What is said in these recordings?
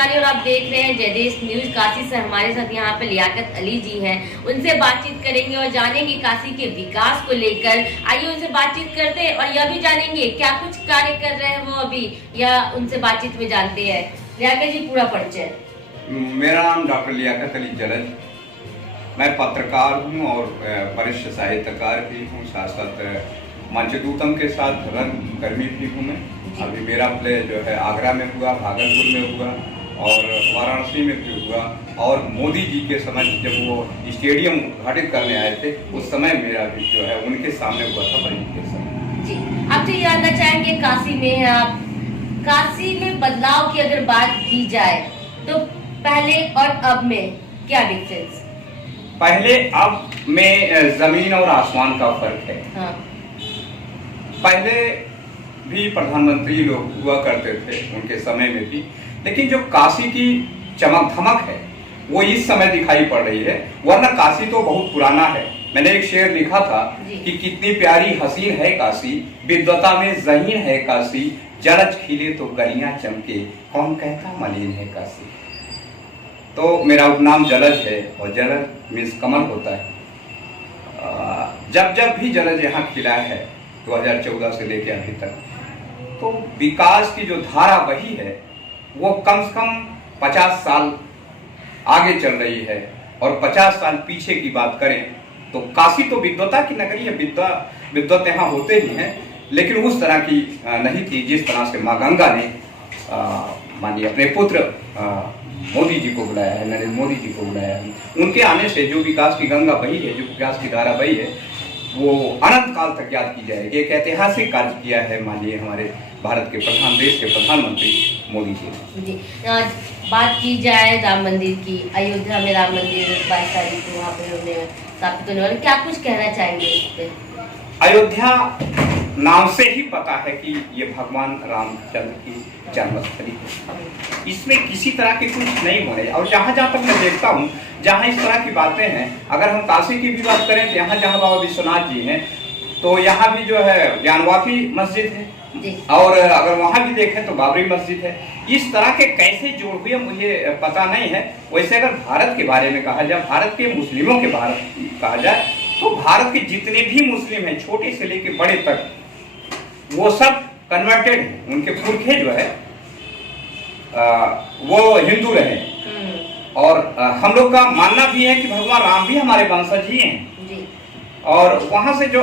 तिवारी और आप देख रहे हैं जय देश न्यूज। काशी से हमारे साथ यहाँ पे लियाकत अली जी हैं, उनसे बातचीत करेंगे और जानेंगे काशी के विकास को लेकर। आइए उनसे बातचीत करते हैं और यह भी जानेंगे क्या कुछ कार्य कर रहे हैं वो अभी, या उनसे बातचीत में जानते हैं। लियाकत जी, पूरा परिचय। मेरा नाम डॉक्टर लियाकत अली जलज, मैं पत्रकार हूँ और वरिष्ठ साहित्यकार भी हूँ, साथ साथ मंचदूतम के साथ रंग कर्मी भी हूँ मैं। अभी मेरा प्ले जो है आगरा में हुआ, भागलपुर में हुआ और वाराणसी में भी हुआ, और मोदी जी के समय जब वो स्टेडियम उद्घाटित करने आए थे उस समय मेरा भी जो है उनके सामने हुआ था प्रेजेंटेशन। जी, आपसे ये जानना चाहेंगे, काशी में है आप, काशी में बदलाव की अगर बात की जाए तो पहले और अब में क्या डिफरेंस? पहले अब में जमीन और आसमान का फर्क है। हाँ। पहले भी प्रधानमंत्री लोग हुआ करते थे उनके समय में भी, लेकिन जो काशी की चमक धमक है वो इस समय दिखाई पड़ रही है, वरना काशी तो बहुत पुराना है। मैंने एक शेर लिखा था कि कितनी प्यारी हसीन है काशी, विद्वता में ज़हीन है काशी, जलज खिले तो गलियां चमके, कौन कहता मलिन है काशी। तो मेरा उपनाम जलज है और जलज मीन्स कमल होता है। जब जब भी जलज यहाँ खिला है 2014 से लेकर अभी तक, तो विकास की जो धारा बही है वो कम से कम 50 साल आगे चल रही है। और 50 साल पीछे की बात करें तो काशी तो विद्वता की नगरी है, विद्वत यहाँ होते ही हैं, लेकिन उस तरह की नहीं थी जिस तरह से माँ गंगा ने मानिए अपने पुत्र मोदी जी को बुलाया है, नरेंद्र मोदी जी को बुलाया है। उनके आने से जो विकास की गंगा बही है, जो विकास की धारा बही है, वो अनंत काल तक याद की जाएगी। एक ऐतिहासिक कार्य किया है मानिए हमारे भारत के देश के प्रधानमंत्री मोदी जी ने। बात की जाए राम मंदिर की, अयोध्या में राम मंदिर 22 तारीख को वहाँ पे उन्हें स्थापित होने वाले, क्या कुछ कहना चाहेंगे इस पे? अयोध्या नाम से ही पता है कि ये भगवान रामचंद्र की जन्मस्थली है, इसमें किसी तरह की कुछ नहीं होने। और जहाँ जहाँ तक मैं देखता हूँ, जहाँ इस तरह की बातें हैं, अगर हम काशी की भी बात करें तो यहाँ जहाँ बाबा विश्वनाथ जी हैं तो यहाँ भी जो है ज्ञानवापी मस्जिद है, और अगर वहाँ भी देखें तो बाबरी मस्जिद है। इस तरह के कैसे जोड़ हुए मुझे पता नहीं है। वैसे अगर भारत के बारे में कहा जाए, भारत के मुस्लिमों के बारे में कहा जाए, तो भारत के जितने भी मुस्लिम हैं, छोटे से लेकर बड़े तक, वो सब कन्वर्टेड हैं। उनके पुरखे जो है वो हिंदू रहे, और हम लोग का मानना भी है कि भगवान राम भी हमारे वंशज ही हैं। और वहां से जो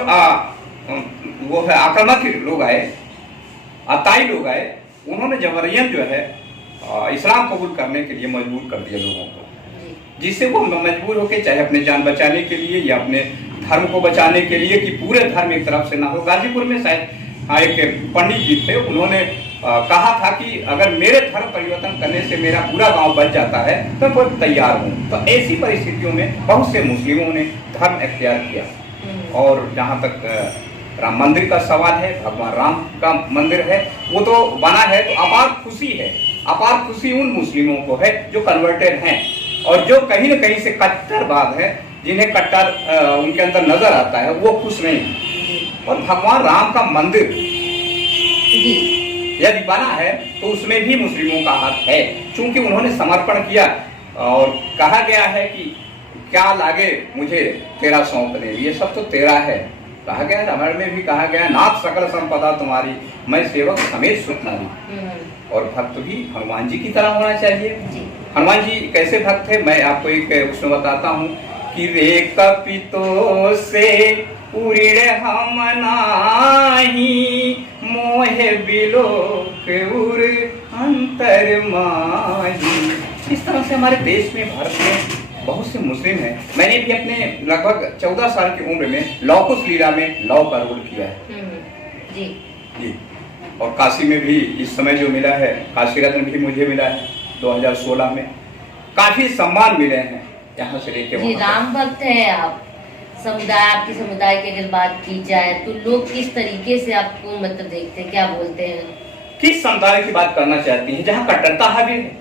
वो है आक्रामक लोग आए, अताई लोग आए, उन्होंने जबरियन जो है इस्लाम कबूल करने के लिए मजबूर कर दिया लोगों को, जिससे वो मजबूर होकर चाहे अपने जान बचाने के लिए या अपने धर्म को बचाने के लिए कि पूरे धर्म एक तरफ से ना हो। गाजीपुर में शायद एक पंडित जी थे, उन्होंने कहा था कि अगर मेरे धर्म परिवर्तन करने से मेरा पूरा गांव बच जाता है तो मैं तैयार हूँ। तो ऐसी परिस्थितियों में बहुत से मुस्लिमों ने धर्म इख्तियार किया। और जहाँ तक राम मंदिर का सवाल है, भगवान राम का मंदिर है, वो तो बना है तो अपार खुशी है। अपार खुशी उन मुस्लिमों को है जो कन्वर्टेड हैं, और जो कहीं न कहीं से कट्टरवाद है, जिन्हें कट्टर उनके अंदर नजर आता है, वो खुश नहीं है। और भगवान राम का मंदिर यदि बना है तो उसमें भी मुस्लिमों का हाथ है, क्योंकि उन्होंने समर्पण किया। और कहा गया है कि क्या लागे मुझे तेरा सौंपने, ये सब तो तेरा है। कहा गया, रामायण में भी कहा गया, नाथ सकल संपदा तुम्हारी, मैं सेवक समेत सुख नारी। और भक्त भी हनुमान जी की तरह होना चाहिए। हनुमान जी कैसे भक्त थे, मैं आपको एक उसमें बताता हूँ कि रे कपितो से उड़े हम नाही, मोहे बिलोक उर अंतर माही। इस तरह से हमारे देश में, भारत में बहुत से मुस्लिम हैं। मैंने भी अपने लगभग 14 साल की उम्र में लौकुश लीला में लौ का रोल किया है। जी। और काशी में भी इस समय जो मिला है, काशी रत्न भी मुझे मिला है 2016 में। काफी सम्मान मिले हैं यहाँ से लेके वहाँ। राम भक्त है आप, समुदाय, आपकी समुदाय की अगर बात की जाए तो लोग किस तरीके से आपको मतलब देखते हैं, क्या बोलते हैं? किस समुदाय की बात करना चाहती हैं जहाँ कट्टरता हावी है,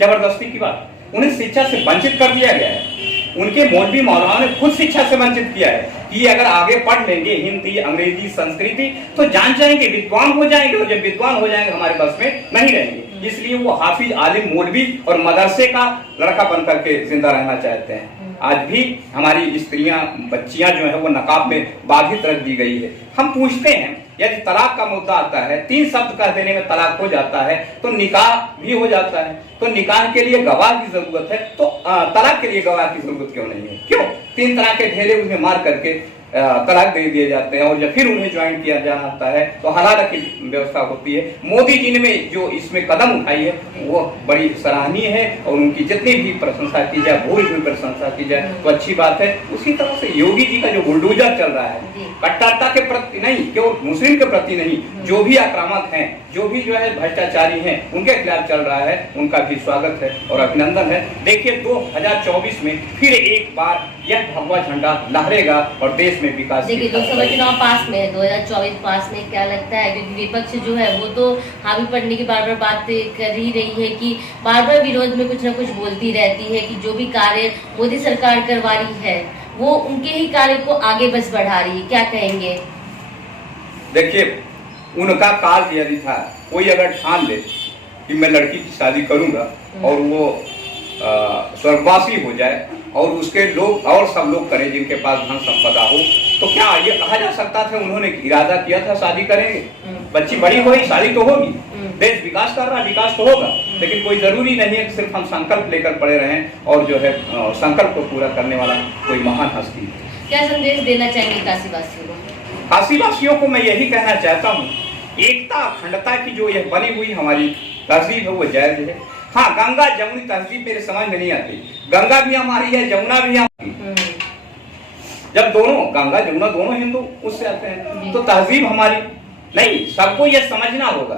जबरदस्ती की बात? उन्हें शिक्षा से वंचित कर दिया गया है। उनके मौलवी मौलाना ने खुद शिक्षा से वंचित किया है कि अगर आगे पढ़ लेंगे हिंदी, अंग्रेजी, संस्कृति तो जान जाएंगे, विद्वान हो जाएंगे, और जब विद्वान हो जाएंगे हमारे बस में नहीं रहेंगे। इसलिए वो हाफिज, आलिम, मौलवी और मदरसे का लड़का बन करके जिंदा रहना चाहते हैं। आज भी हमारी स्त्रियां, बच्चियां जो है वो नकाब में बाधित रख दी गई है। हम पूछते हैं, यदि तलाक का मुद्दा आता है, 3 शब्द कह देने में तलाक हो जाता है, तो निकाह भी हो जाता है। तो निकाह के लिए गवाह की जरूरत है, तो तलाक के लिए गवाह की जरूरत क्यों नहीं है? क्यों 3 तरह के ढेले उन्हें मार करके तलाक दे दिए जाते हैं, और जब फिर उन्हें ज्वाइन किया जाता है तो हलाला की व्यवस्था होती है। मोदी जी ने जो इसमें कदम उठाई है वो बड़ी सराहनीय है, और उनकी जितनी भी प्रशंसा की जाए, भूल भी प्रशंसा की जाए तो अच्छी बात है। उसी तरह से योगी जी का जो बुलडोजर चल रहा है, कट्टरता के प्रति नहीं, केवल मुस्लिम के प्रति नहीं, जो भी आक्रामक हैं, जो भी जो है भ्रष्टाचारी हैं, उनके खिलाफ चल रहा है, उनका भी स्वागत है और अभिनंदन है। देखिए 2024 में फिर एक बार यह भगवा झंडा लहरेगा और देश में विकास। देखिए लोकसभा चुनाव पास में है, 2024 पास में, क्या लगता है? क्योंकि विपक्ष जो है वो तो हामी पढ़ने की बार बार बात कर ही रही है कि बार बार विरोध में कुछ न कुछ बोलती रहती है कि जो भी कार्य मोदी सरकार करवा रही है वो उनके ही कार्य को आगे बस बढ़ा रही है। क्या कहेंगे? देखिए उनका कार्य यदि था, कोई अगर ठान ले कि मैं लड़की की शादी करूंगा और वो स्वर्गवासी हो जाए और उसके लोग और सब लोग करें जिनके पास धन संपदा हो, तो क्या ये कहा जा सकता था उन्होंने इरादा किया था शादी करेंगे? बच्ची बड़ी हुई, शादी तो होगी, देश विकास कर रहा, विकास तो होगा, लेकिन कोई जरूरी नहीं है कि सिर्फ हम संकल्प लेकर पड़े रहें और जो है संकल्प को पूरा करने वाला कोई महान हस्ती। क्या संदेश देना चाहेंगे काशीवासियों को? काशीवासियों को मैं यही कहना चाहता हूँ, एकता अखंडता की जो यह बनी हुई हमारी तहजीब है वो जायज है। हाँ, गंगा जमुनी तहजीब मेरे समझ में नहीं आती। गंगा भी हमारी है, जमुना भी हमारी। जब दोनों गंगा जमुना दोनों हिंदू उससे आते हैं तो तहजीब हमारी नहीं। सबको यह समझना होगा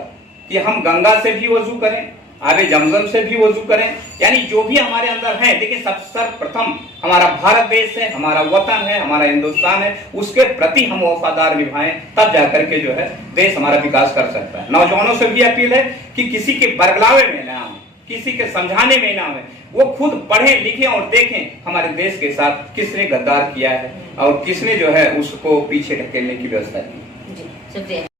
कि हम गंगा से भी वजू करें, आगे जमजम से भी वजू करें, यानी जो भी हमारे अंदर है। देखिए सर्वप्रथम हमारा भारत देश है, हमारा वतन है, हमारा हिंदुस्तान है, उसके प्रति हम वफादार निभाएं, तब जाकर के जो है देश हमारा विकास कर सकता है। नौजवानों से भी अपील है कि किसी के बरगलावे में ना आए, किसी के समझाने में ना आए, वो खुद पढ़ें, लिखें और देखें हमारे देश के साथ किसने गद्दार किया है और किसने जो है उसको पीछे ढकेलने की व्यवस्था की। जी, शुक्रिया।